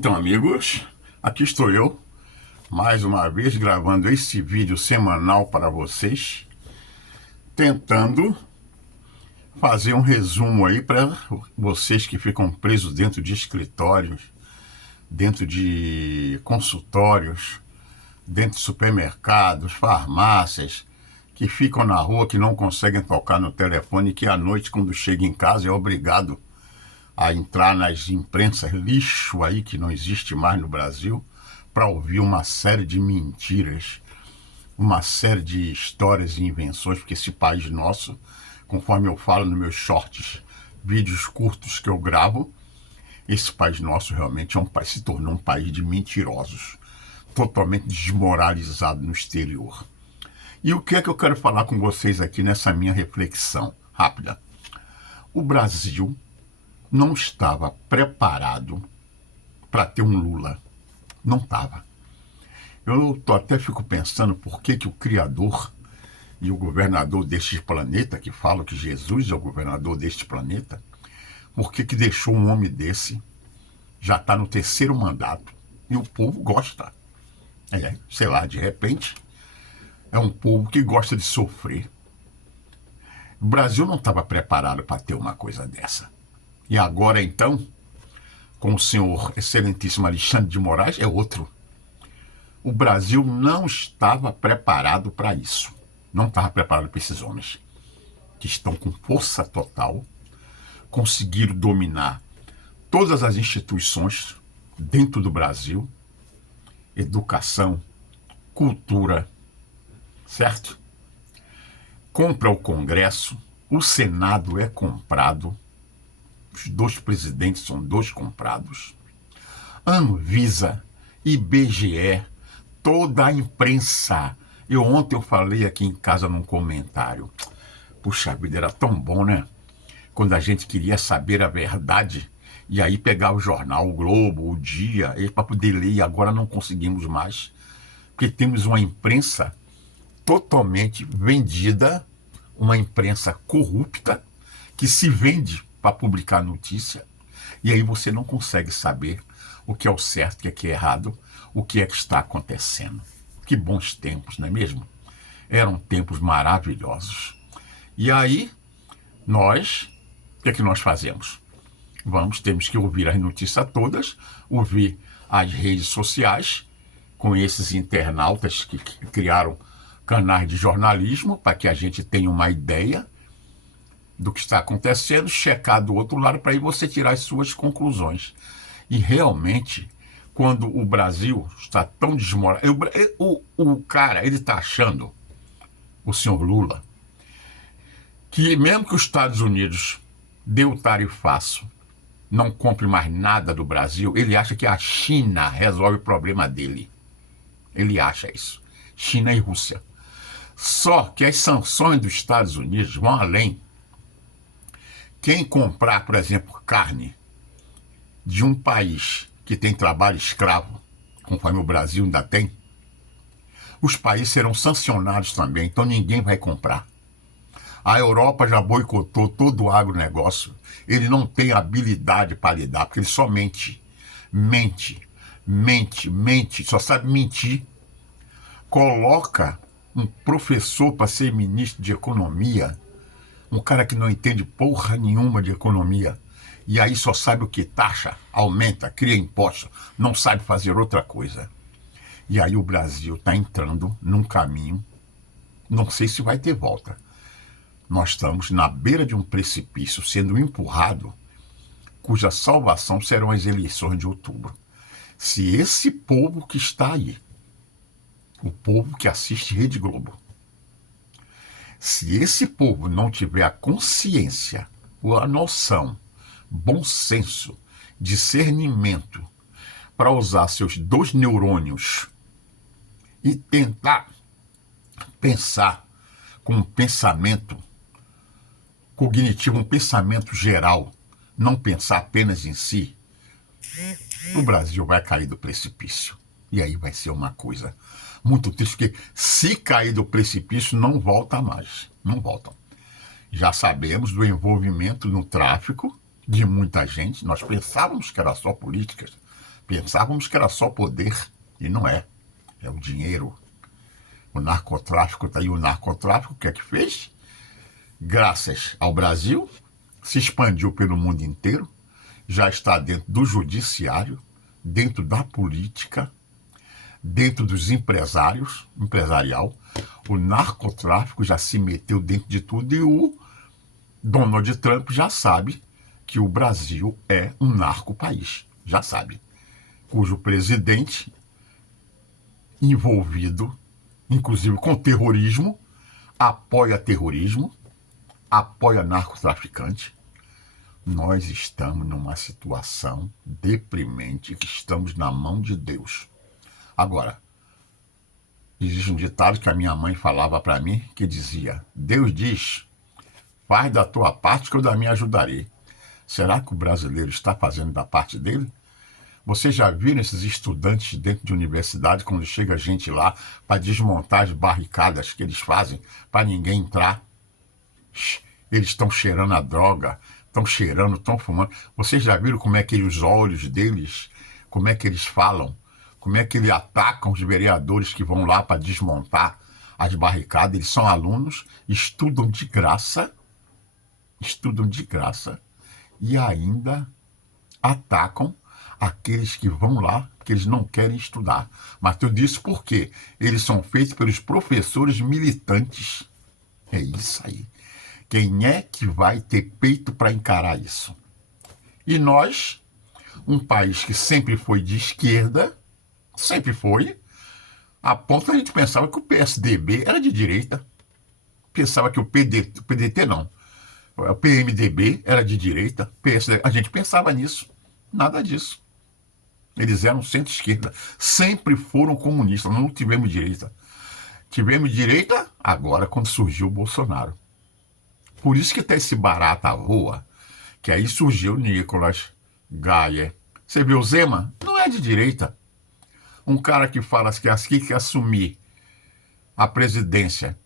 Então, amigos, aqui estou eu, mais uma vez gravando esse vídeo semanal para vocês, tentando fazer um resumo aí para vocês que ficam presos dentro de escritórios, dentro de consultórios, dentro de supermercados, farmácias, que ficam na rua, que não conseguem tocar no telefone, que à noite, quando chega em casa, é obrigado a entrar nas imprensas lixo aí, que não existe mais no Brasil, para ouvir uma série de mentiras, uma série de histórias e invenções, porque esse país nosso, conforme eu falo nos meus shorts, vídeos curtos que eu gravo, esse país nosso realmente se tornou um país de mentirosos, totalmente desmoralizado no exterior. E o que é que eu quero falar com vocês aqui nessa minha reflexão rápida? O Brasil não estava preparado para ter um Lula. Não estava. Eu até fico pensando por que o Criador e o governador deste planeta, que falam que Jesus é o governador deste planeta, por que deixou um homem desse, já está no terceiro mandato, e o povo gosta. Sei lá, de repente, é um povo que gosta de sofrer. O Brasil não estava preparado para ter uma coisa dessa. E agora, então, com o senhor excelentíssimo Alexandre de Moraes, é outro. O Brasil não estava preparado para isso. Não estava preparado para esses homens, que estão com força total, conseguiram dominar todas as instituições dentro do Brasil, educação, cultura, certo? Compra o Congresso, o Senado é comprado, os dois presidentes são dois comprados, Anvisa, IBGE, toda a imprensa. Ontem eu falei aqui em casa num comentário, puxa vida, era tão bom, né? Quando a gente queria saber a verdade, e aí pegava o jornal, o Globo, o Dia, para poder ler, e agora não conseguimos mais, porque temos uma imprensa totalmente vendida, uma imprensa corrupta, que se vende para publicar notícia, e aí você não consegue saber o que é o certo, o que é errado, o que é que está acontecendo. Que bons tempos, não é mesmo? Eram tempos maravilhosos. E aí, o que é que nós fazemos? Temos que ouvir as notícias todas, ouvir as redes sociais, com esses internautas que criaram canais de jornalismo, para que a gente tenha uma ideia do que está acontecendo, checar do outro lado, para aí você tirar as suas conclusões. E realmente, quando o Brasil está tão desmoralizado, o cara, ele está achando, o senhor Lula, que mesmo que os Estados Unidos dê o tarifaço, não compre mais nada do Brasil, ele acha que a China resolve o problema dele. Ele acha isso. China e Rússia. Só que as sanções dos Estados Unidos vão além. Quem comprar, por exemplo, carne de um país que tem trabalho escravo, conforme o Brasil ainda tem, os países serão sancionados também, então ninguém vai comprar. A Europa já boicotou todo o agronegócio. Ele não tem habilidade para lidar, porque ele só mente. Mente, só sabe mentir. Coloca um professor para ser ministro de economia, um cara que não entende porra nenhuma de economia, e aí só sabe o que taxa, aumenta, cria impostos, não sabe fazer outra coisa. E aí o Brasil está entrando num caminho, não sei se vai ter volta. Nós estamos na beira de um precipício, sendo empurrado, cuja salvação serão as eleições de outubro. Se esse povo que está aí, o povo que assiste Rede Globo, se esse povo não tiver a consciência, a noção, bom senso, discernimento, para usar seus 2 neurônios e tentar pensar com um pensamento cognitivo, um pensamento geral, não pensar apenas em si, o Brasil vai cair do precipício. E aí vai ser uma coisa muito triste, porque se cair do precipício, não volta mais. Não voltam. Já sabemos do envolvimento no tráfico de muita gente. Nós pensávamos que era só políticas, Pensávamos que era só poder, e não é. É o dinheiro. O narcotráfico está aí. O narcotráfico, o que é que fez? Graças ao Brasil, se expandiu pelo mundo inteiro, já está dentro do judiciário, dentro da política, dentro dos empresarial. O narcotráfico já se meteu dentro de tudo e o Donald Trump já sabe que o Brasil é um narco-país. Já sabe. Cujo presidente, envolvido, inclusive com terrorismo, apoia terrorismo, apoia narcotraficante. Nós estamos numa situação deprimente, que estamos na mão de Deus. Agora, existe um ditado que a minha mãe falava para mim, que dizia: Deus diz, faz da tua parte que eu da minha ajudarei. Será que o brasileiro está fazendo da parte dele? Vocês já viram esses estudantes dentro de universidade, quando chega gente lá para desmontar as barricadas que eles fazem para ninguém entrar? Eles estão cheirando a droga, estão cheirando, estão fumando. Vocês já viram como é que os olhos deles, como é que eles falam, como é que eles atacam os vereadores que vão lá para desmontar as barricadas? Eles são alunos, estudam de graça e ainda atacam aqueles que vão lá, que eles não querem estudar. Mas tudo isso porque eles são feitos pelos professores militantes. É isso aí. Quem é que vai ter peito para encarar isso? E nós, um país que sempre foi de esquerda, sempre foi, a ponto que a gente pensava que o PSDB era de direita. Pensava que o PDT não. O PMDB era de direita. PSD, a gente pensava nisso. Nada disso. Eles eram centro-esquerda. Sempre foram comunistas. Não tivemos direita. Tivemos direita agora quando surgiu o Bolsonaro. Por isso que tem esse barata voa, que aí surgiu Nicolas Gaia. Você viu o Zema? Não é de direita. Um cara que fala que assim que assumir a presidência,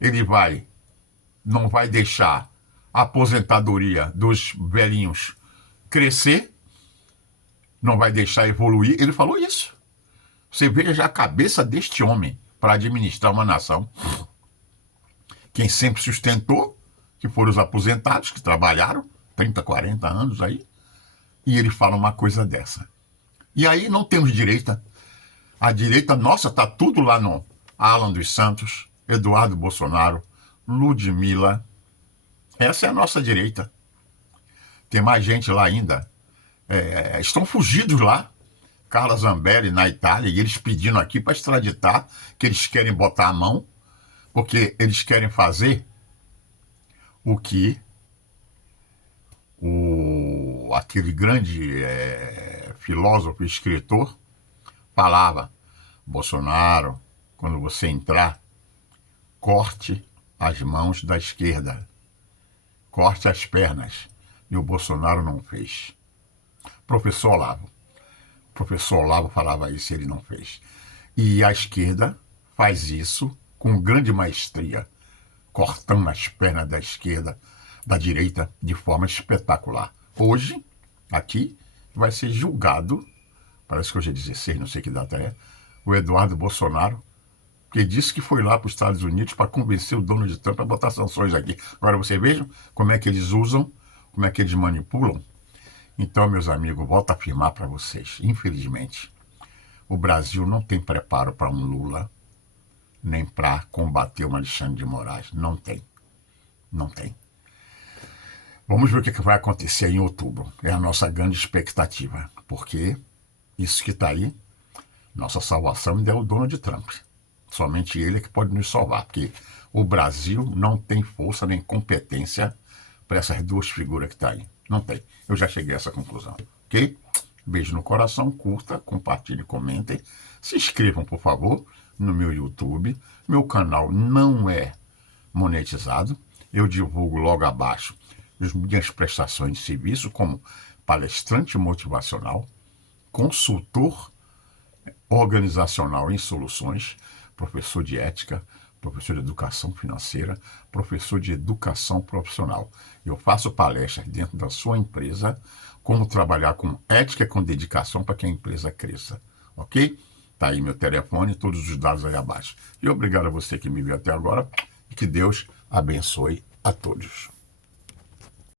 ele não vai deixar a aposentadoria dos velhinhos crescer, não vai deixar evoluir. Ele falou isso. Você veja a cabeça deste homem para administrar uma nação. Quem sempre sustentou, que foram os aposentados, que trabalharam 30, 40 anos aí, e ele fala uma coisa dessa. E aí não temos direita. A direita nossa está tudo lá no Alan dos Santos, Eduardo Bolsonaro, Ludmilla. Essa é a nossa direita. Tem mais gente lá ainda. Estão fugidos lá. Carla Zambelli na Itália, e eles pedindo aqui para extraditar, que eles querem botar a mão, porque eles querem fazer o que aquele grande filósofo e escritor falava: Bolsonaro, quando você entrar, corte as mãos da esquerda, corte as pernas. E o Bolsonaro não fez. Professor Olavo falava isso e ele não fez. E a esquerda faz isso com grande maestria, cortando as pernas da esquerda, da direita, de forma espetacular. Hoje, aqui, vai ser julgado, parece que hoje é 16, não sei que data é, o Eduardo Bolsonaro, que disse que foi lá para os Estados Unidos para convencer o Donald Trump a botar sanções aqui. Agora vocês vejam como é que eles usam, como é que eles manipulam. Então, meus amigos, volto a afirmar para vocês, infelizmente, o Brasil não tem preparo para um Lula, nem para combater um Alexandre de Moraes. Não tem. Não tem. Vamos ver o que vai acontecer em outubro. É a nossa grande expectativa. Porque isso que está aí, nossa salvação ainda é o Donald Trump. Somente ele é que pode nos salvar. Porque o Brasil não tem força nem competência para essas duas figuras que estão aí. Não tem. Eu já cheguei a essa conclusão. Ok? Beijo no coração, curta, compartilhe, comentem. Se inscrevam, por favor, no meu YouTube. Meu canal não é monetizado. Eu divulgo logo abaixo as minhas prestações de serviço como palestrante motivacional, consultor organizacional em soluções, professor de ética, professor de educação financeira, professor de educação profissional. Eu faço palestras dentro da sua empresa, como trabalhar com ética e com dedicação para que a empresa cresça, ok? Tá aí meu telefone, todos os dados aí abaixo. E obrigado a você que me viu até agora e que Deus abençoe a todos.